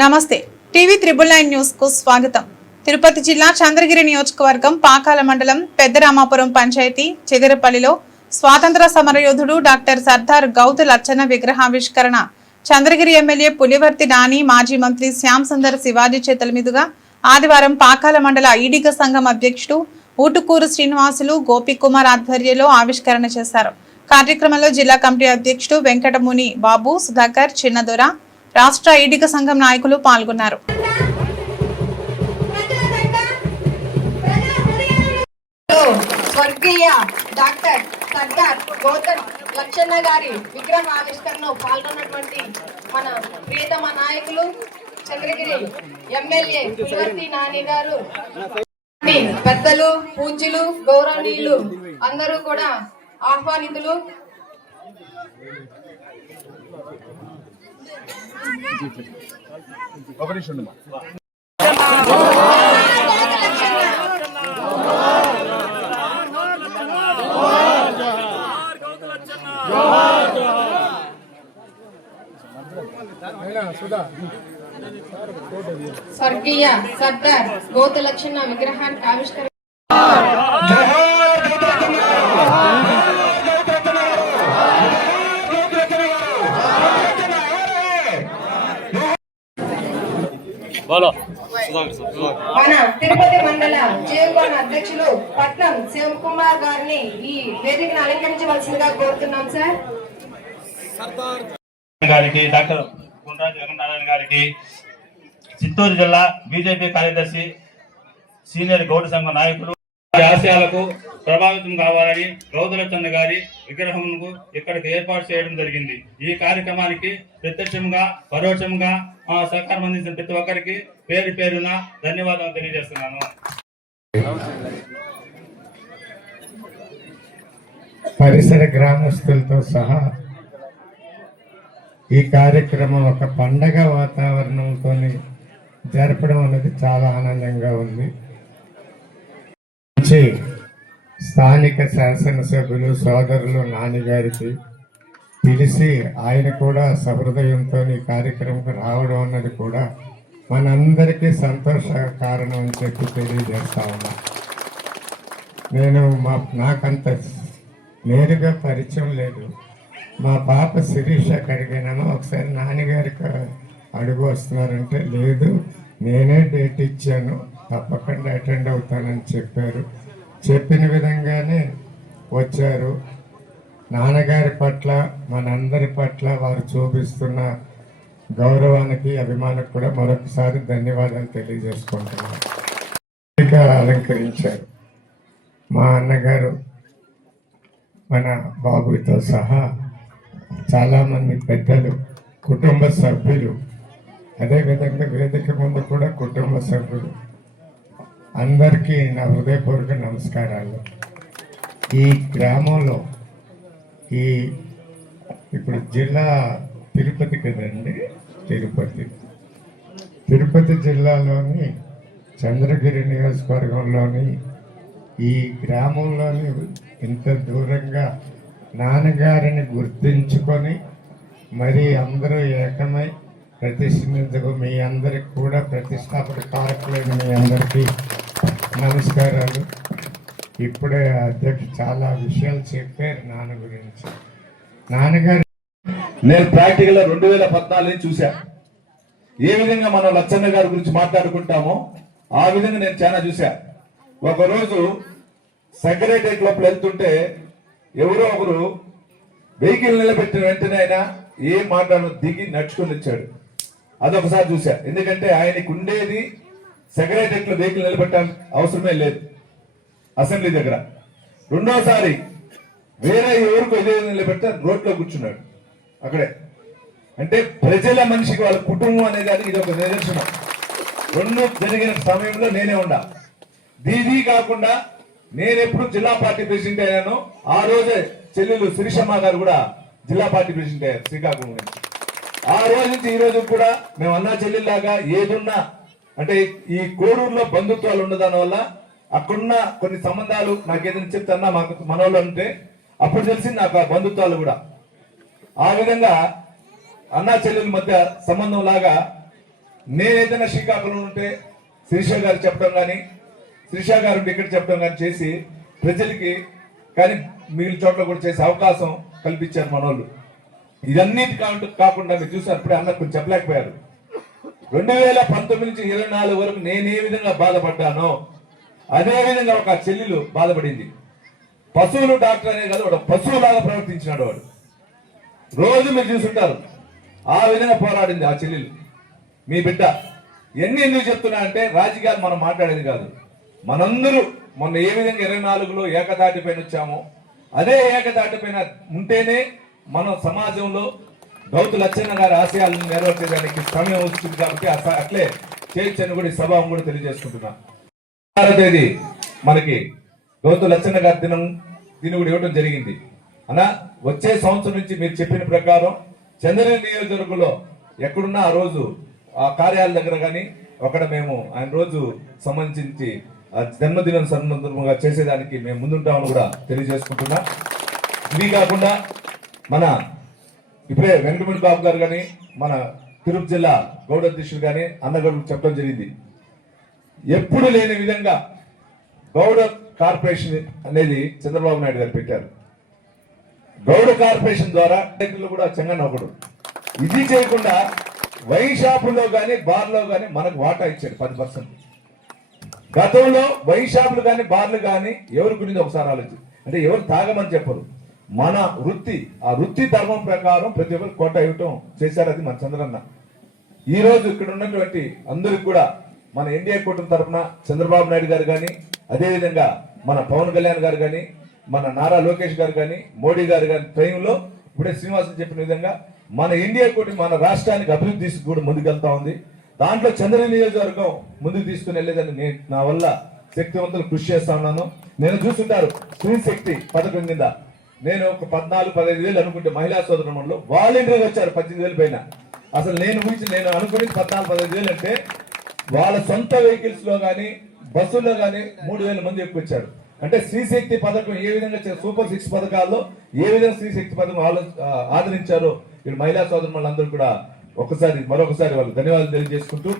నమస్తే. TV triple nine న్యూస్కు స్వాగతం. తిరుపతి జిల్లా చంద్రగిరి నియోజకవర్గం పాకాల మండలం పెద్దరామాపురం పంచాయతీ చెదిరపల్లిలో స్వాతంత్ర సమరయోధుడు డాక్టర్ సర్దార్ గౌతు లచ్చన్న విగ్రహావిష్కరణ. చంద్రగిరి ఎమ్మెల్యే పులివర్తి నాని మాజీ మంత్రి శ్యామ్ సుందర్ శివాజీ చేతుల మీదుగా ఆదివారం పాకాల మండల ఈడిగ సంఘం అధ్యక్షుడు ఊటుకూరు శ్రీనివాసులు గోపికుమార్ ఆధ్వర్యంలో ఆవిష్కరణ చేశారు. కార్యక్రమంలో జిల్లా కమిటీ అధ్యక్షుడు వెంకటముని బాబు సుధాకర్ చిన్నదొర రాష్ట్ర ఈడిక సంఘం నాయకులు పాల్గొన్నారు. స్వర్గీయ డాక్టర్ సర్దార్ గౌతమ్ లక్షన్న గారి విగ్రహ ఆవిష్కరణలో పాల్గొన్నటువంటి మన ప్రియతమ నాయకులు చంద్రగిరి ఎమ్మెల్యే పులివర్తి నాని గారు పెద్దలు పూజ్యులు గౌరవనీయులు అందరూ కూడా ఆహ్వానితులు. ఒక నిమిషం. స్వర్గీయ సర్దార్ గౌత లక్షణ విగ్రహానికి ఆవిష్కరణ बोलो మన తిరుపతి మండల జేవన్ అధ్యక్షులు పట్నం శివకుమార్ గారిని ఈ వేదికను అలంకరించవలసిందిగా కోరుతున్నాం సార్. గారికి డాక్టర్ గుండ్రాజు జగన్నారాయణ గారికి చిత్తూరు జిల్లా బీజేపీ కార్యదర్శి సీనియర్ గౌడ సంఘ నాయకులు ఆశయాలకు ప్రభావితం కావాలని గౌదలచంద గారి విగ్రహంకు ఇక్కడికి ఏర్పాటు చేయడం జరిగింది. ఈ కార్యక్రమానికి ప్రత్యక్షంగా పరోక్షంగా మా సహకారం అందించిన ప్రతి ఒక్కరికి పేరు పేరున ధన్యవాదాలు తెలియజేస్తున్నాను. పరిసర గ్రామస్తులతో సహా ఈ కార్యక్రమం ఒక పండగ వాతావరణంతో జరపడం అనేది చాలా ఆనందంగా ఉంది. మంచి స్థానిక శాసనసభ్యులు సోదరులు నాన్నగారికి పిలిచి ఆయన కూడా సహృదయంతో ఈ కార్యక్రమంకి రావడం అన్నది కూడా మనందరికీ సంతోష కారణం అని చెప్పి తెలియజేస్తా ఉన్నా. నేను మా నాకంత నేరుగా పరిచయం లేదు. మా పాప శిరీష అడిగినాను ఒకసారి నాన్నగారికి అడుగు వస్తున్నారంటే లేదు నేనే డేట్ ఇచ్చాను తప్పకుండా అటెండ్ అవుతానని చెప్పారు. చెప్పిన విధంగానే వచ్చారు. నాన్నగారి పట్ల మనందరి పట్ల వారు చూపిస్తున్న గౌరవానికి అభిమానికి కూడా మరొకసారి ధన్యవాదాలు తెలియజేసుకుంటున్నాను. అలంకరించారు. మా అన్నగారు మన బాబుతో సహా చాలామంది పెద్దలు కుటుంబ సభ్యులు అదేవిధంగా వేదిక ముందు కూడా కుటుంబ సభ్యులు. అందరికీ నా హృదయపూర్వక నమస్కారాలు. ఈ గ్రామంలో ఈ ఇప్పుడు జిల్లా తిరుపతి కదండి? తిరుపతి. తిరుపతి జిల్లాలోని చంద్రగిరి నియోజకవర్గంలోని ఈ గ్రామంలోని ఇంత దూరంగా నాన్నగారిని గుర్తించుకొని మరి అందరూ ఏకమై ప్రతిష్ఠించకు మీ అందరికి కూడా ప్రతిష్టాపన కారకులైన మీ అందరికీ నమస్కారాలు. ఇప్పుడే అధ్యక్ష చాలా విషయాలు చెప్పారు నాన్న గురించి. నాన్నగారు నేను ప్రాక్టికల్ రెండు వేల పద్నాలుగు చూసా ఏ విధంగా మనం లచ్చన్న గారి గురించి మాట్లాడుకుంటామో ఆ విధంగా నేను చాలా చూసా ఒకరోజు సెక్రటరీ లోపల వెళ్తుంటే ఎవరో ఒకరు వెహికల్ నిలబెట్టిన వెంటనే ఆయన ఏం మాట్లాడను దిగి నడుచుకొని వచ్చాడు. అదొకసారి చూసా ఎందుకంటే ఆయనకు ఉండేది సెక్రటరియట్లో వెహికల్ నిలబెట్టడానికి అవసరమే లేదు. అసెంబ్లీ దగ్గర. రెండోసారి వేరే ఎవరికి ఇదే నిలబెడితే రోడ్లో కూర్చున్నాడు. అక్కడే. అంటే ప్రజల మనిషికి వాళ్ళ కుటుంబం అనే దానికి ఇది ఒక నిదర్శనం. రెండు జరిగిన సమయంలో నేనే ఉండా. దీది కాకుండా నేనెప్పుడు జిల్లా పార్టీ ప్రెసిడెంట్ అయ్యాను ఆ రోజే చెల్లెలు శిరీషమ్మ గారు కూడా జిల్లా పార్టీ ప్రెసిడెంట్ అయ్యారు శ్రీకాకుళం నుంచి. ఆ రోజు నుంచి ఈ రోజు కూడా మేము అన్నా చెల్లెల్లాగా ఏదున్నా అంటే ఈ కోడూరులో బంధుత్వాలు ఉండదాని వల్ల అక్కడున్న కొన్ని సంబంధాలు నాకు ఏదైనా చెప్తే అన్నా మాకు మనోళ్ళు అంటే అప్పుడు తెలిసింది నాకు ఆ బంధుత్వాలు కూడా. ఆ విధంగా అన్నా చెల్లెల మధ్య సంబంధం లాగా నేనేదైనా శ్రీకాకుళం ఉంటే శిరీష గారు చెప్పడం కానీ శిరీష గారు ఇక్కడ చెప్పడం కానీ చేసి ప్రజలకి కానీ మిగిలిన చోట్ల కూడా చేసే అవకాశం కల్పించారు మనోళ్ళు. ఇదన్నిటి కాకుండా కాకుండా మీరు చూసారు అప్పుడే అన్న కొంచెం చెప్పలేకపోయారు. రెండు వేల పంతొమ్మిది నుంచి ఇరవై నాలుగు వరకు నేను ఏ విధంగా బాధపడ్డానో అదే విధంగా ఒక చెల్లెలు బాధపడింది. పశువులు డాక్టర్ అనే కాదు వాడు పశువులాగా ప్రవర్తించినాడు వాడు. రోజు మీరు చూసుంటారు ఆ విధంగా పోరాడింది ఆ చెల్లెలు. మీ బిడ్డ ఎన్ని ఎందుకు చెప్తున్నా అంటే రాజకీయాలు మనం మాట్లాడేది కాదు. మనందరూ మొన్న ఏ విధంగా ఇరవై నాలుగులో ఏకతాటిపైన వచ్చామో అదే ఏకతాటిపైన ఉంటేనే మనం సమాజంలో రౌతు లచ్చన్న గారి ఆశయాలను నెరవేర్చడానికి సమయం వస్తుంది కాబట్టి అట్లే చేయొచ్చని కూడా ఈ సభ కూడా తెలియజేసుకుంటున్నా. తేదీ మనకి గౌతు లచ్చన్న గారి దినం దీన్ని కూడా ఇవ్వడం జరిగింది. అనా వచ్చే సంవత్సరం నుంచి మీరు చెప్పిన ప్రకారం చంద్రగిరి నియోజకవర్గంలో ఎక్కడున్నా ఆ రోజు ఆ కార్యాలయ దగ్గర కానీ అక్కడ మేము ఆయన రోజు సంబంధించి జన్మదినం సందర్భంగా చేసేదానికి మేము ముందుంటామని కూడా తెలియజేసుకుంటున్నా. ఇది కాకుండా మన ఇప్పుడే వెంకటమణి బాబు గారు కానీ మన తిరుపతి జిల్లా గౌడ అధ్యక్షుడు కానీ అన్నగారు చెప్పడం జరిగింది. ఎప్పుడు లేని విధంగా గౌడ కార్పొరేషన్ అనేది చంద్రబాబు నాయుడు గారు పెట్టారు. గౌడ కార్పొరేషన్ ద్వారా రైతులు కూడా చెంగన్న ఒకడు. ఇది చేయకుండా వైన్ షాపుల్లో కానీ బార్లో కానీ మనకు వాటా ఇచ్చాడు పది పర్సెంట్. గతంలో వైన్ షాపులు కానీ బార్లు కానీ ఎవరి గురించి ఒకసారి ఆలోచించి. అంటే ఎవరు తాగమని చెప్పరు. మన వృత్తి ఆ వృత్తి ధర్మం ప్రకారం ప్రతి ఒక్కరు కోట ఇవ్వటం చేశారు అది మన చంద్రన్న. ఈ రోజు ఇక్కడ ఉన్నటువంటి అందరికి కూడా మన ఎన్డీఏ కూటమి తరఫున చంద్రబాబు నాయుడు గారు కానీ అదేవిధంగా మన పవన్ కళ్యాణ్ గారు కానీ మన నారా లోకేష్ గారు కానీ మోడీ గారు కానీ టైంలో ఇప్పుడే శ్రీనివాసులు చెప్పిన విధంగా మన ఇండియా కూటమి మన రాష్ట్రానికి అభివృద్ధి కూడా ముందుకెళ్తా ఉంది. దాంట్లో చంద్ర నియోజకవర్గం ముందుకు తీసుకుని వెళ్ళేదని నేను నా వల్ల శక్తివంతులు కృషి చేస్తా ఉన్నాను. నేను చూస్తుంటారు స్త్రీ శక్తి పథకం కింద. నేను ఒక పద్నాలుగు పదహైదు వేలు అనుకుంటే మహిళా సోదరుమంలో వాలంటీర్గా వచ్చారు పద్దెనిమిది వేలు పైన. అసలు నేను ఊహించి నేను అనుకుని పద్నాలుగు పదహైదు వేలు అంటే వాళ్ళ సొంత వెహికల్స్లో బస్సుల్లో కానీ మూడు వేల మంది ఎక్కువ వచ్చారు. అంటే శ్రీశక్తి పథకం ఏ విధంగా సూపర్ సిక్స్ పథకాల్లో ఏ విధంగా స్త్రీ శక్తి పథకం ఆలో ఆదరించారో ఇక్కడ మహిళా సోదరులందరూ కూడా ఒకసారి మరొకసారి వాళ్ళు ధన్యవాదాలు తెలియజేసుకుంటూ